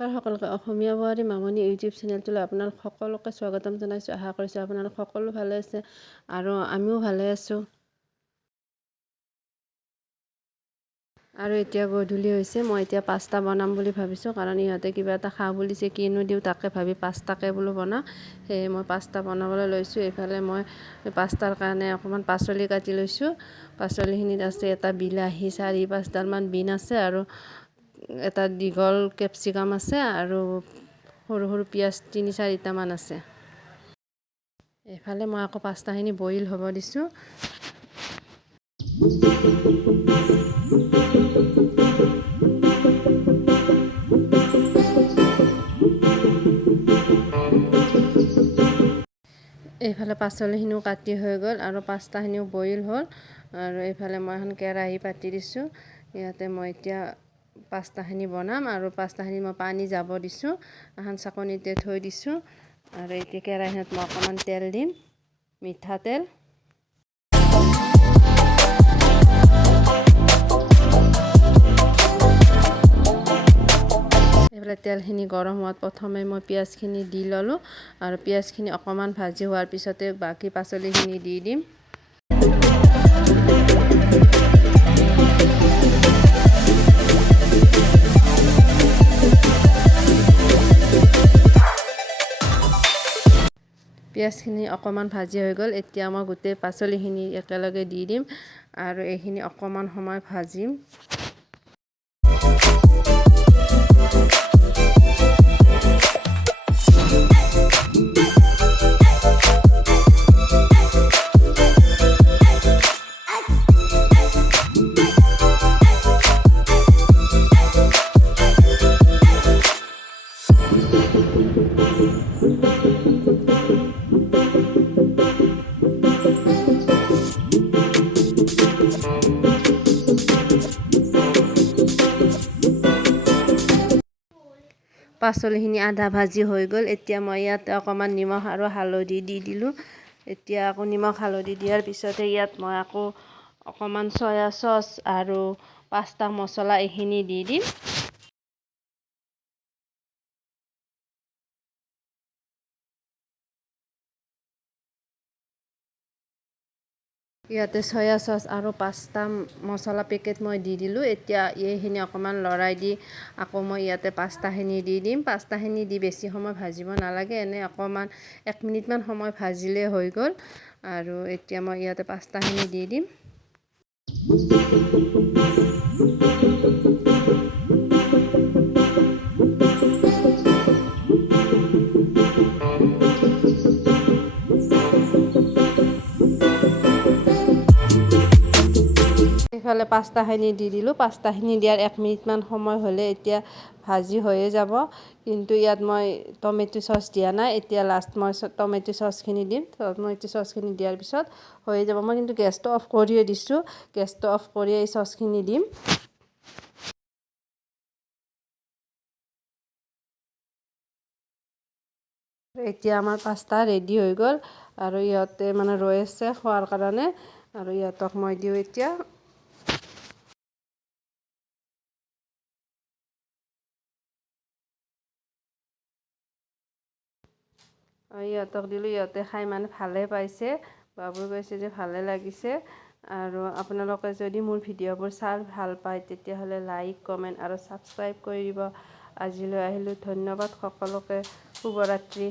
নমস্কাৰ সকলোকে। অসমীয়া বোৱাৰী মামনি ইউটিউব চেনেলটোলৈ আপোনালোক সকলোকে স্বাগতম জনাইছোঁ। আশা কৰিছোঁ আপোনালোক সকলো ভালে আছে আৰু আমিও ভালে আছোঁ। আৰু এতিয়া গধূলি হৈছে, মই এতিয়া পাস্তা বনাম বুলি ভাবিছোঁ, কাৰণ ইহঁতে কিবা এটা খাওঁ বুলিছে, কিনো দিওঁ তাকে ভাবি পাস্তাকে বোলো বনাওঁ। সেয়ে মই পাস্তা বনাবলৈ লৈছোঁ। এইফালে মই পাস্তাৰ কাৰণে অকণমান পাচলি কাটি লৈছোঁ। পাচলিখিনিত আছে এটা বিলাহী, 4-5ডালমান বিন আছে, আৰু এটা দীঘল কেপচিকাম আছে, আৰু সৰু সৰু পিঁয়াজ 3-4টামান আছে। এইফালে মই আকৌ পাস্তাখিনি বইল হ'ব দিছোঁ। এইফালে পাচলিখিনিও কাটি হৈ গ'ল আৰু পাস্তাখিনিও বইল হ'ল। আৰু এইফালে মই এখন কেৰাহী পাতি দিছোঁ। ইয়াতে মই এতিয়া পাস্তাখিনি বনাম, আৰু পাস্তাখিনি মই পানী যাব দিছোঁ, এখন চাকনিতে থৈ দিছোঁ। আৰু এতিয়া কেৰাহীত মই অকণমান তেল দিম, মিঠাতেল। এইফালে তেলখিনি গৰম হোৱাত প্ৰথমে মই পিঁয়াজখিনি দি ল'লোঁ, আৰু পিঁয়াজখিনি অকণমান ভাজি হোৱাৰ পিছতে বাকী পাচলিখিনি দি দিম। পিঁয়াজখিনি অকণমান ভাজি হৈ গ'ল। এতিয়া মই গোটেই পাচলিখিনি একেলগে দি দিম, আৰু এইখিনি অকণমান সময় ভাজিম। পাচলিখিনি আধা ভাজি হৈ গ'ল। এতিয়া মই ইয়াতে অকণমান নিমখ আৰু হালধি দি দিলোঁ। এতিয়া আকৌ নিমখ হালধি দিয়াৰ পিছতে ইয়াত মই আকৌ অকণমান চয়া চচ আৰু পাস্তা মছলা এইখিনি দি দিম। ইয়াতে চয়া চচ আৰু পাস্তা মছলা পেকেট মই দি দিলোঁ। এতিয়া এইখিনি অকণমান লৰাই দি আকৌ মই ইয়াতে পাস্তাখিনি দি দিম। পাস্তাখিনি দি বেছি সময় ভাজিব নালাগে, এনেই অকণমান 1 মিনিটমান সময় ভাজিলেই হৈ গ'ল। আৰু এতিয়া মই ইয়াতে পাস্তাখিনি দি দিম। এইফালে পাস্তাখিনি দি দিলোঁ। পাস্তাখিনি দিয়াৰ 1 মিনিটমান সময় হ'লে এতিয়া ভাজি হৈয়ে যাব। কিন্তু ইয়াত মই টমেটো চচ দিয়া নাই। এতিয়া লাষ্ট মই টমেটো চচখিনি দিম। টমেটো চচখিনি দিয়াৰ পিছত হৈয়ে যাব। মই কিন্তু গেছটো অফ কৰিয়ে দিছোঁ। গেছটো অফ কৰি এই চচখিনি দিম। এতিয়া আমাৰ পাস্তা ৰেডি হৈ গ'ল, আৰু ইহঁতে মানে ৰৈ আছে খোৱাৰ কাৰণে, আৰু ইহঁতক মই দিওঁ এতিয়া। ইহঁতক দিলোঁ। ইহঁতে খাই মানে ভালে পাইছে। বাবুই কৈছে যে ভালে লাগিছে। আৰু আপোনালোকে যদি মোৰ ভিডিঅ'বোৰ চাই ভাল পায়, তেতিয়াহ'লে লাইক, কমেণ্ট আৰু ছাবস্ক্ৰাইব কৰি দিব। আজিলৈ আহিলোঁ। ধন্যবাদ সকলোকে। শুভৰাত্ৰি।